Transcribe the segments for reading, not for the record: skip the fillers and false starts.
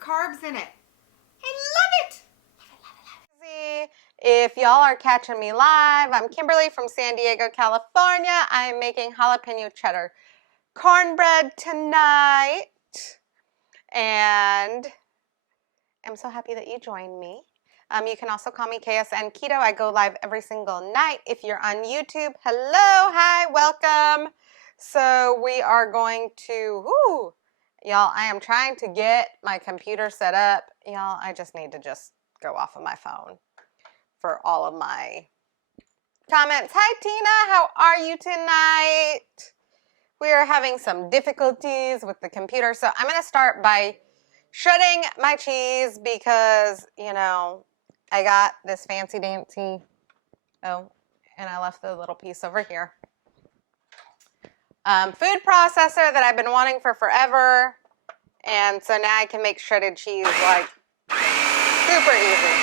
carbs in it. I love it. If y'all are catching me live, I'm Kimberly from San Diego, California. I'm making jalapeno cheddar cornbread tonight. And I'm so happy that you joined me. You can also call me KSN Keto. I go live every single night. If you're on YouTube, hello, hi, welcome. So we are going to, y'all, I am trying to get my computer set up. Y'all, I just need to go off of my phone for all of my comments. Hi, Tina, how are you tonight? We are having some difficulties with the computer. So I'm going to start by shredding my cheese because, you know, I got this fancy dancy, and I left the little piece over here. Food processor that I've been wanting for forever. And so now I can make shredded cheese like super easy.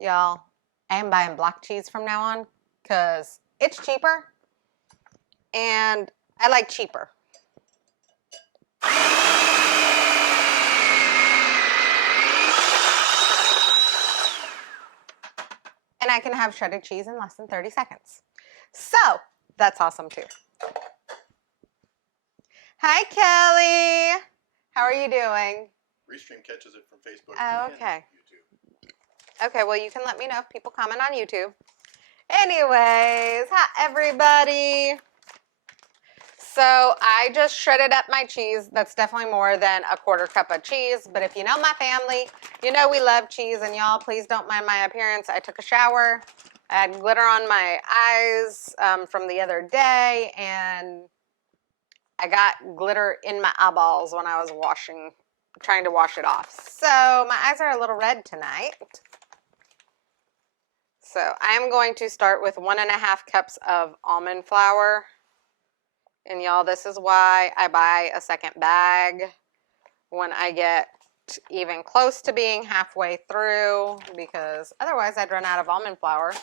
Y'all, I am buying block cheese from now on because it's cheaper and I like cheaper. And I can have shredded cheese in less than 30 seconds. So, that's awesome too. Hi, Kelly. How are you doing? Restream catches it from Facebook and YouTube. Okay, well, you can let me know if people comment on YouTube. Anyways, hi, everybody. So, I just shredded up my cheese. That's definitely more than a quarter cup of cheese. But if you know my family, you know we love cheese. And y'all, please don't mind my appearance. I took a shower. I had glitter on my eyes from the other day. And I got glitter in my eyeballs when I was trying to wash it off. So, my eyes are a little red tonight. So, I am going to start with 1.5 cups of almond flour. And y'all, this is why I buy a second bag when I get even close to being halfway through, because otherwise I'd run out of almond flour.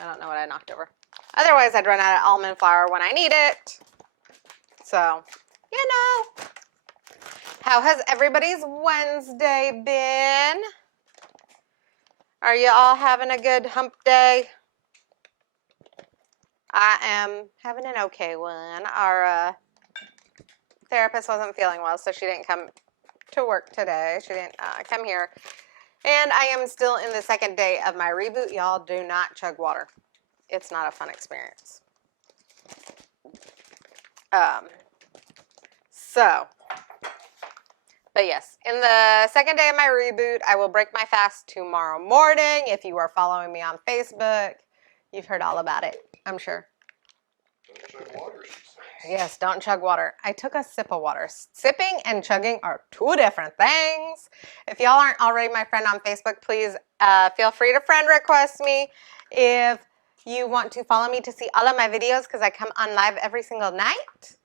I don't know what I knocked over. Otherwise I'd run out of almond flour when I need it. So, you know. How has everybody's Wednesday been? Are you all having a good hump day? I am having an okay one. Our therapist wasn't feeling well, so she didn't come to work today. She didn't come here. And I am still in the second day of my reboot. Y'all, do not chug water. It's not a fun experience. But yes, in the second day of my reboot, I will break my fast tomorrow morning. If you are following me on Facebook, you've heard all about it, I'm sure. Don't chug water, she says. Yes, don't chug water. I took a sip of water. Sipping and chugging are two different things. If y'all aren't already my friend on Facebook, please feel free to friend request me. If you want to follow me to see all of my videos, because I come on live every single night,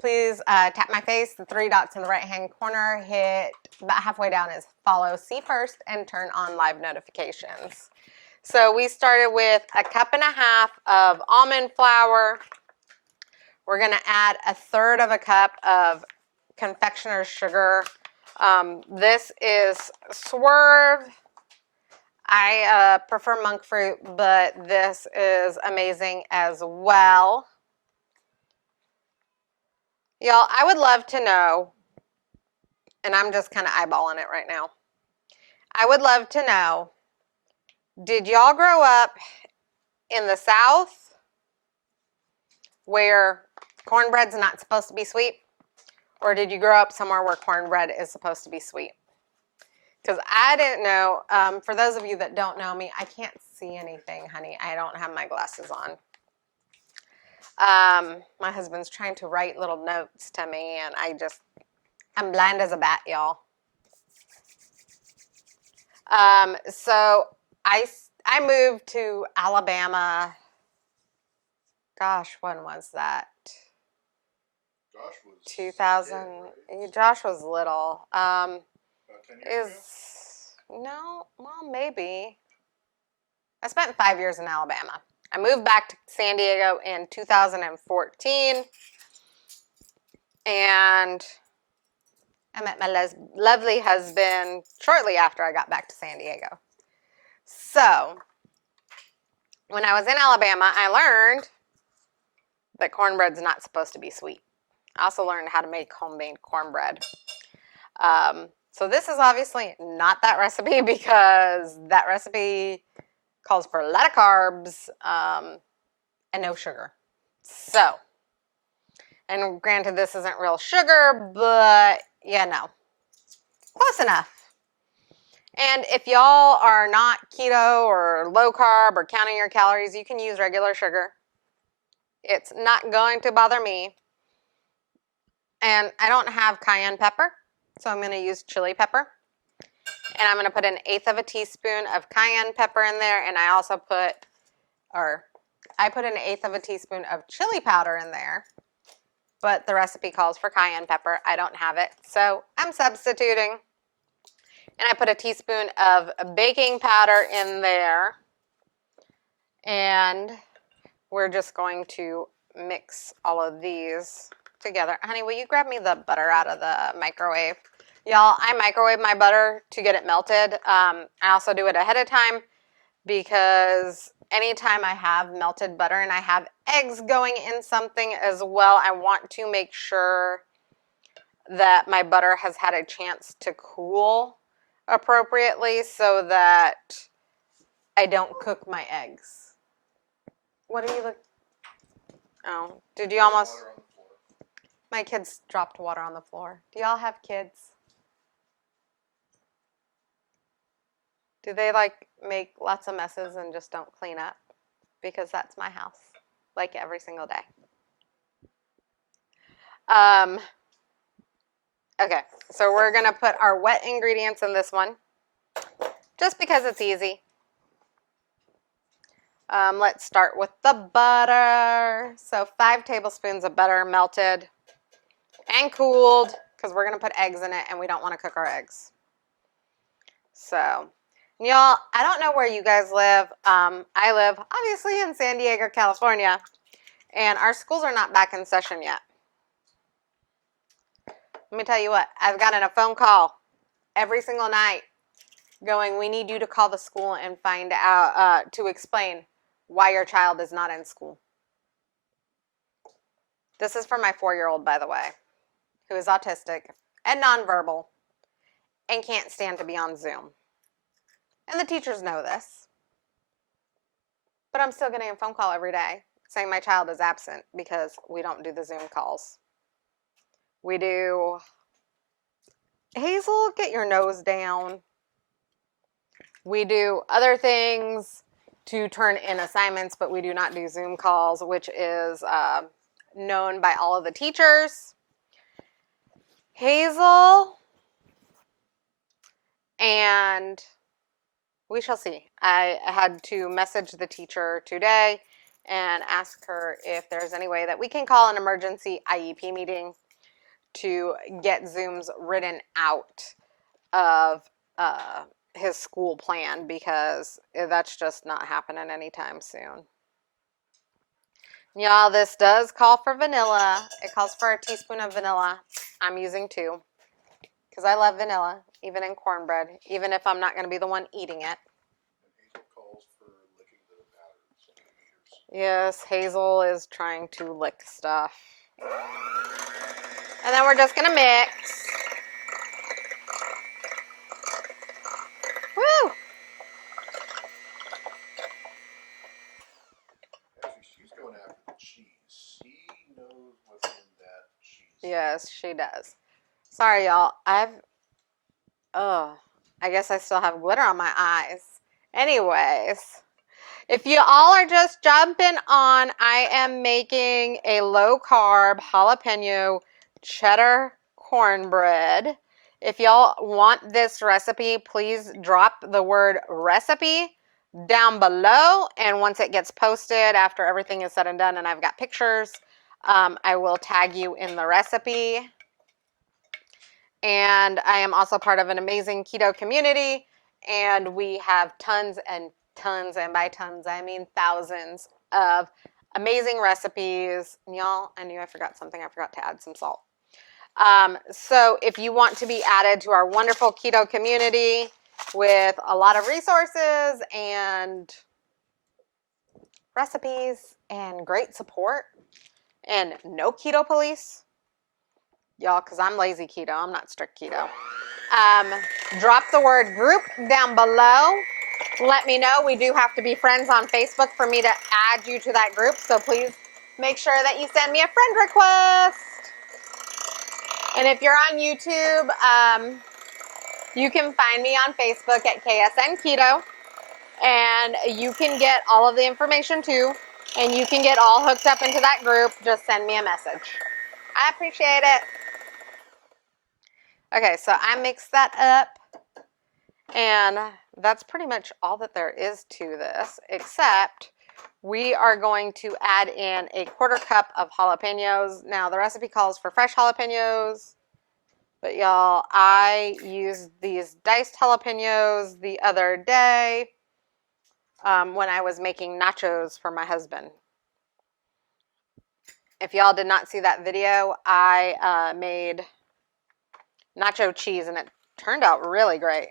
please tap my face, the 3 dots in the right-hand corner, hit about halfway down is follow, see first, and turn on live notifications. So we started with 1.5 cups of almond flour. We're going to add 1/3 cup of confectioner's sugar. This is Swerve. I prefer monk fruit, but this is amazing as well. Y'all, I would love to know, and I'm just kind of eyeballing it right now. I would love to know, did y'all grow up in the South where cornbread's not supposed to be sweet? Or did you grow up somewhere where cornbread is supposed to be sweet? Because I didn't know. For those of you that don't know me, I can't see anything, honey. I don't have my glasses on. My husband's trying to write little notes to me, and I'm blind as a bat, y'all. So I moved to Alabama. Gosh, when was that? Josh was 2000. right? Josh was little. About 10 years ago? No, well, maybe. I spent 5 years in Alabama. I moved back to San Diego in 2014. And I met my lovely husband shortly after I got back to San Diego. So, when I was in Alabama, I learned that cornbread's not supposed to be sweet. I also learned how to make homemade cornbread. So this is obviously not that recipe because that recipe calls for a lot of carbs and no sugar. So, and granted this isn't real sugar, but yeah, no. Close enough. And if y'all are not keto or low carb or counting your calories, you can use regular sugar. It's not going to bother me. And I don't have cayenne pepper, so I'm going to use chili pepper. And I'm going to put 1/8 of a teaspoon of cayenne pepper in there. And I also put, I put 1/8 of a teaspoon of chili powder in there. But the recipe calls for cayenne pepper. I don't have it, so I'm substituting. And I put a teaspoon of baking powder in there. And we're just going to mix all of these together. Honey, will you grab me the butter out of the microwave? Y'all, I microwave my butter to get it melted. I also do it ahead of time because anytime I have melted butter and I have eggs going in something as well, I want to make sure that my butter has had a chance to cool appropriately so that I don't cook my eggs. What are you looking? Oh, did you almost? My kids dropped water on the floor. Do y'all have kids? Do they like make lots of messes and just don't clean up? Because that's my house, like every single day. Okay, so we're gonna put our wet ingredients in this one, just because it's easy. Let's start with the butter. So 5 tablespoons of butter melted and cooled, because we're gonna put eggs in it and we don't want to cook our eggs. So, y'all, I don't know where you guys live. I live obviously in San Diego, California, and our schools are not back in session yet. Let me tell you what, I've gotten a phone call every single night going, we need you to call the school and find out, to explain why your child is not in school. This is for my 4-year-old, by the way, who is autistic and nonverbal and can't stand to be on Zoom. And the teachers know this. But I'm still getting a phone call every day saying my child is absent because we don't do the Zoom calls. We do, Hazel, get your nose down. We do other things to turn in assignments, but we do not do Zoom calls, which is known by all of the teachers. Hazel, and we shall see. I had to message the teacher today and ask her if there's any way that we can call an emergency IEP meeting to get Zooms written out of his school plan, because that's just not happening anytime soon. Y'all, this does call for vanilla. It calls for a teaspoon of vanilla. I'm using 2 because I love vanilla, even in cornbread, even if I'm not going to be the one eating it. And Hazel calls for licking the batters. Yes, Hazel is trying to lick stuff. And then we're just going to mix. Woo! Actually, she's going after the cheese. She knows what's in that cheese. Yes, she does. Sorry, y'all. I guess I still have glitter on my eyes. Anyways, if you all are just jumping on, I am making a low-carb jalapeno cheddar cornbread. If y'all want this recipe, please drop the word recipe down below, and once it gets posted, after everything is said and done and I've got pictures, I will tag you in the recipe. And I am also part of an amazing keto community, and we have tons and tons, and by tons I mean thousands of amazing recipes. And y'all, I knew I forgot something. I forgot to add some salt. So if you want to be added to our wonderful keto community with a lot of resources and recipes and great support and no keto police, y'all, because I'm lazy keto, I'm not strict keto. Drop the word group down below. Let me know. We do have to be friends on Facebook for me to add you to that group, so please make sure that you send me a friend request. And if you're on YouTube, you can find me on Facebook at KSN Keto, and you can get all of the information too, and you can get all hooked up into that group. Just send me a message. I appreciate it. Okay, so I mixed that up, and that's pretty much all that there is to this, except we are going to add in a 1/4 cup of jalapenos. Now, the recipe calls for fresh jalapenos, but y'all, I used these diced jalapenos the other day when I was making nachos for my husband. If y'all did not see that video, I made nacho cheese, and it turned out really great.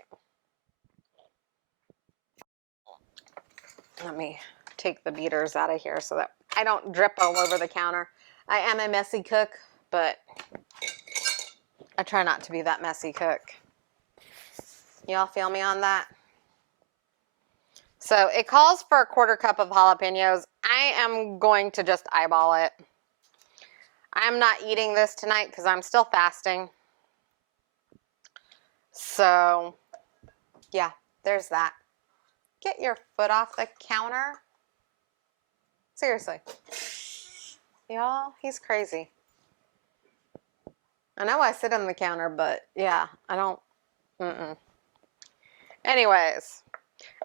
Let me take the beaters out of here so that I don't drip all over the counter. I am a messy cook, but I try not to be that messy cook. Y'all feel me on that? So it calls for a 1/4 cup of jalapenos. I am going to just eyeball it. I'm not eating this tonight because I'm still fasting. So yeah, there's that. Get your foot off the counter. Seriously. Y'all, he's crazy. I know I sit on the counter, but yeah, I don't. Anyways,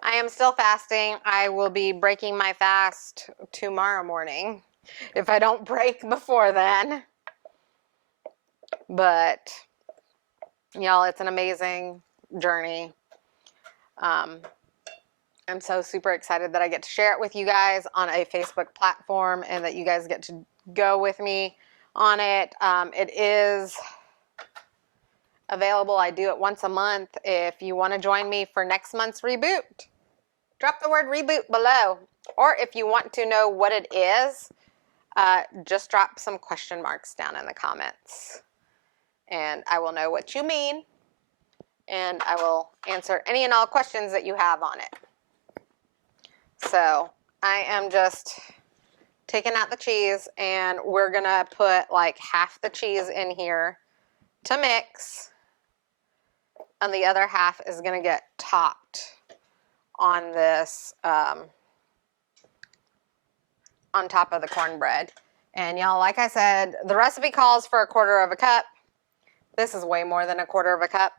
I am still fasting. I will be breaking my fast tomorrow morning if I don't break before then. But y'all, it's an amazing journey. I'm so super excited that I get to share it with you guys on a Facebook platform and that you guys get to go with me on it. It is available. I do it once a month. If you want to join me for next month's reboot, drop the word reboot below. Or if you want to know what it is, just drop some question marks down in the comments and I will know what you mean, and I will answer any and all questions that you have on it. So I am just taking out the cheese, and we're gonna put like half the cheese in here to mix, and the other half is gonna get topped on this, on top of the cornbread. And y'all, like I said, the recipe calls for a 1/4 cup. This is way more than a 1/4 cup,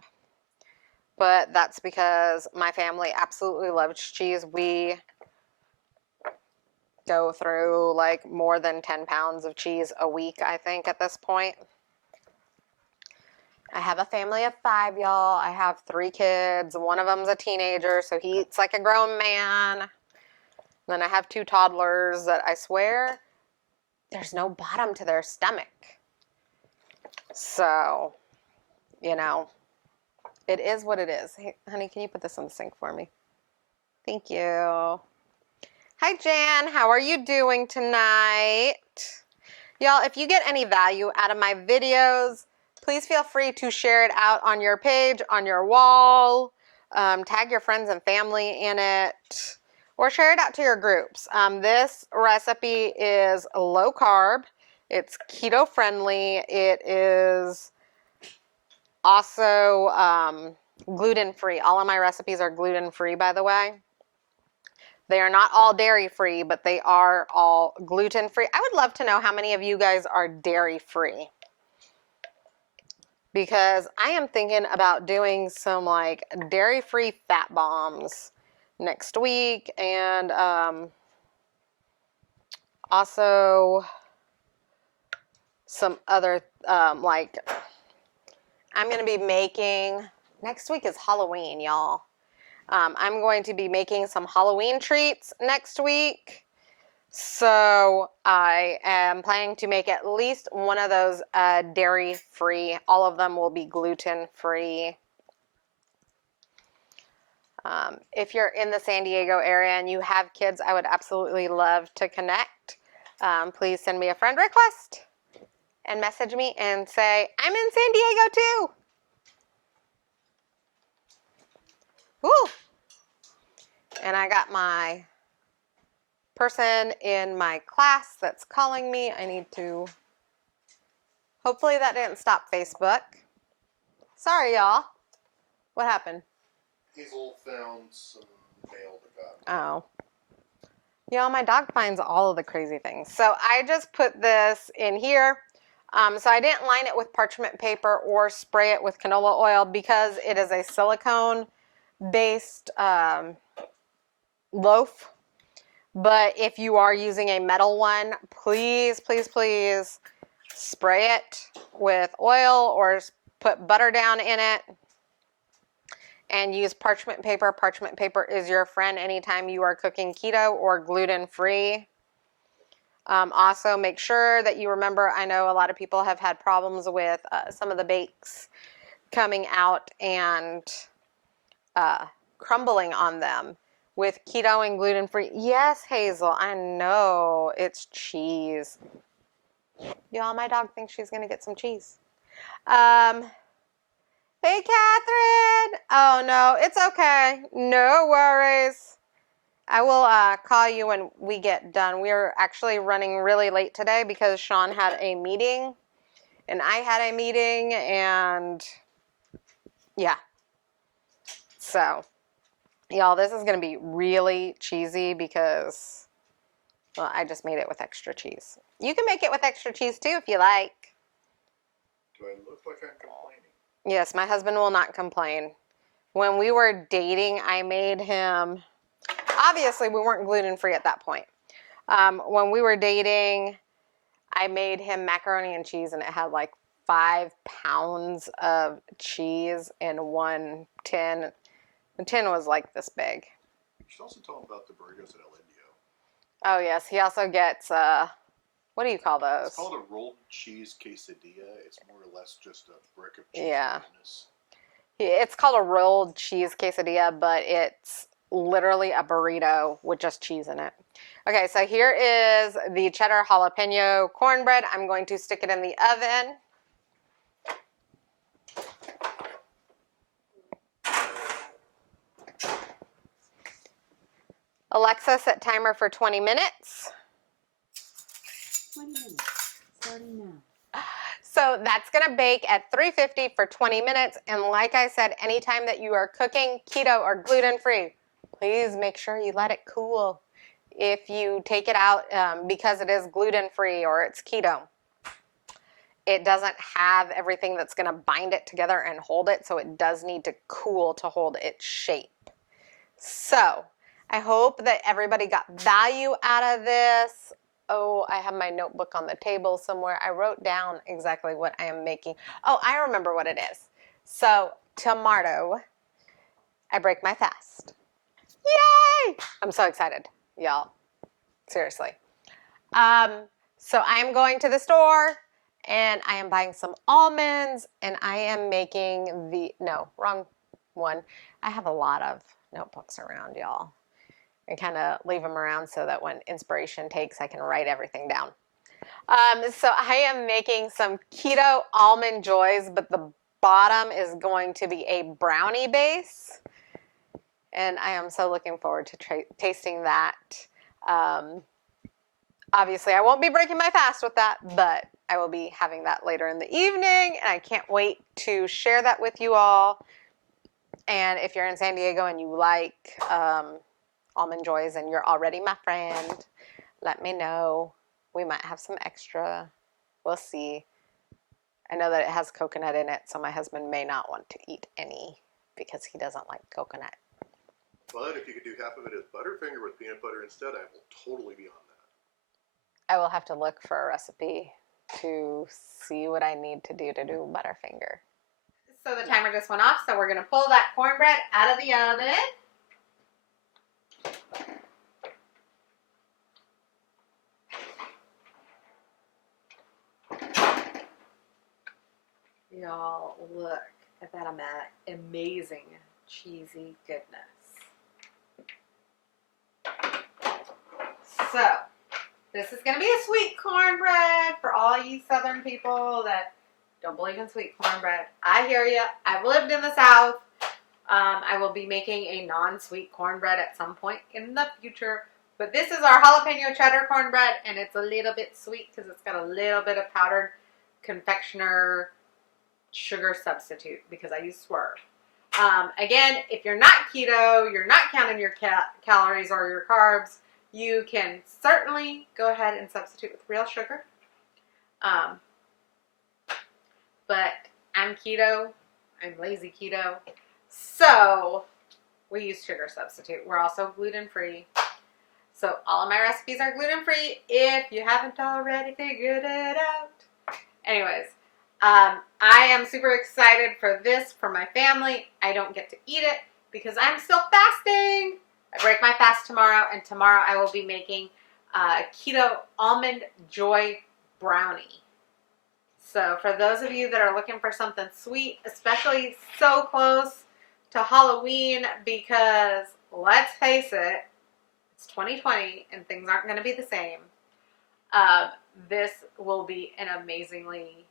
but that's because my family absolutely loves cheese. We go through like more than 10 pounds of cheese a week, I think, at this point. I have a family of 5, y'all. I have 3 kids. One of them's a teenager, so he eats like a grown man. Then I have 2 toddlers that I swear there's no bottom to their stomach. So, you know, it is what it is. Hey, honey, can you put this in the sink for me? Thank you. Hi, Jan. How are you doing tonight? Y'all, if you get any value out of my videos, please feel free to share it out on your page, on your wall, tag your friends and family in it, or share it out to your groups. This recipe is low carb. It's keto friendly. It is also gluten free. All of my recipes are gluten free, by the way. They are not all dairy free, but they are all gluten free. I would love to know how many of you guys are dairy free, because I am thinking about doing some like dairy free fat bombs next week, and also some other like I'm going to be making, next week is Halloween, y'all. I'm going to be making some Halloween treats next week. So I am planning to make at least one of those dairy-free. All of them will be gluten-free. If you're in the San Diego area and you have kids, I would absolutely love to connect. Please send me a friend request and message me and say, I'm in San Diego too. Woo! And I got my person in my class that's calling me. I need to, hopefully that didn't stop Facebook. Sorry, y'all. What happened? Hazel found some mail that got. Oh. Y'all, my dog finds all of the crazy things. So I just put this in here. So I didn't line it with parchment paper or spray it with canola oil because it is a silicone-based loaf. But if you are using a metal one, please, please, please spray it with oil or put butter down in it and use parchment paper. Parchment paper is your friend anytime you are cooking keto or gluten-free. Also, make sure that you remember, I know a lot of people have had problems with some of the bakes coming out and crumbling on them. With keto and gluten-free. Yes, Hazel, I know. It's cheese. Y'all, my dog thinks she's going to get some cheese. Hey, Catherine. Oh, no, it's okay. No worries. I will call you when we get done. We're actually running really late today because Sean had a meeting and I had a meeting and yeah. So... y'all, this is going to be really cheesy because, well, I just made it with extra cheese. You can make it with extra cheese too if you like. Do I look like I'm complaining? Yes, my husband will not complain. When we were dating, I made him, obviously we weren't gluten-free at that point. When we were dating, I made him macaroni and cheese and it had like 5 pounds of cheese in one tin. The tin was like this big. You should also tell him about the burritos at El Indio. Oh, yes. He also gets, what do you call those? It's called a rolled cheese quesadilla. It's more or less just a brick of cheese. Yeah. Goodness. It's called a rolled cheese quesadilla, but it's literally a burrito with just cheese in it. Okay, so here is the cheddar jalapeno cornbread. I'm going to stick it in the oven. Alexa, set timer for 20 minutes. 20 minutes. Starting now. So that's going to bake at 350 for 20 minutes. And like I said, anytime that you are cooking keto or gluten-free, please make sure you let it cool. If you take it out because it is gluten-free or it's keto, it doesn't have everything that's going to bind it together and hold it. So it does need to cool to hold its shape. So I hope that everybody got value out of this. Oh, I have my notebook on the table somewhere. I wrote down exactly what I am making. Oh, I remember what it is. So tomorrow, I break my fast. Yay! I'm so excited, y'all. Seriously. So I am going to the store and I am buying some almonds and I am making no, wrong one. I have a lot of notebooks around, y'all. And kind of leave them around so that when inspiration takes, I can write everything down. So I am making some keto almond joys, but the bottom is going to be a brownie base. And I am so looking forward to tasting that. Obviously, I won't be breaking my fast with that, but I will be having that later in the evening. And I can't wait to share that with you all. And if you're in San Diego and you like almond joys and you're already my friend, let me know. We might have some extra. We'll see. I know that it has coconut in it, so my husband may not want to eat any because he doesn't like coconut. But if you could do half of it as Butterfinger with peanut butter instead, I will totally be on that. I will have to look for a recipe to see what I need to do Butterfinger. So the timer just went off, so we're going to pull that cornbread out of the oven. Y'all, look at that amazing cheesy goodness. So, this is going to be a sweet cornbread for all you Southern people that don't believe in sweet cornbread. I hear you. I've lived in the South. I will be making a non-sweet cornbread at some point in the future. But this is our jalapeno cheddar cornbread, and it's a little bit sweet because it's got a little bit of powdered confectioner sugar substitute because I use Swerve. Again, if you're not keto, you're not counting your calories or your carbs, you can certainly go ahead and substitute with real sugar. But I'm keto. I'm lazy keto. So we use sugar substitute. We're also gluten-free. So all of my recipes are gluten-free if you haven't already figured it out. Anyways, I am super excited for this for my family. I don't get to eat it because I'm still fasting. I break my fast tomorrow, and tomorrow I will be making keto almond joy brownie. So for those of you that are looking for something sweet, especially so close to Halloween, because let's face it, it's 2020 and things aren't going to be the same. This will be an amazingly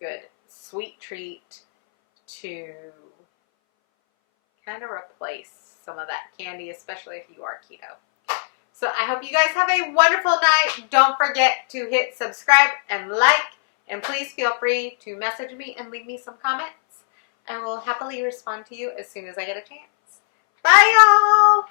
good sweet treat to kind of replace some of that candy, especially if you are keto. So I hope you guys have a wonderful night. Don't forget to hit subscribe and like, and please feel free to message me and leave me some comments. I will happily respond to you as soon as I get a chance. Bye, y'all!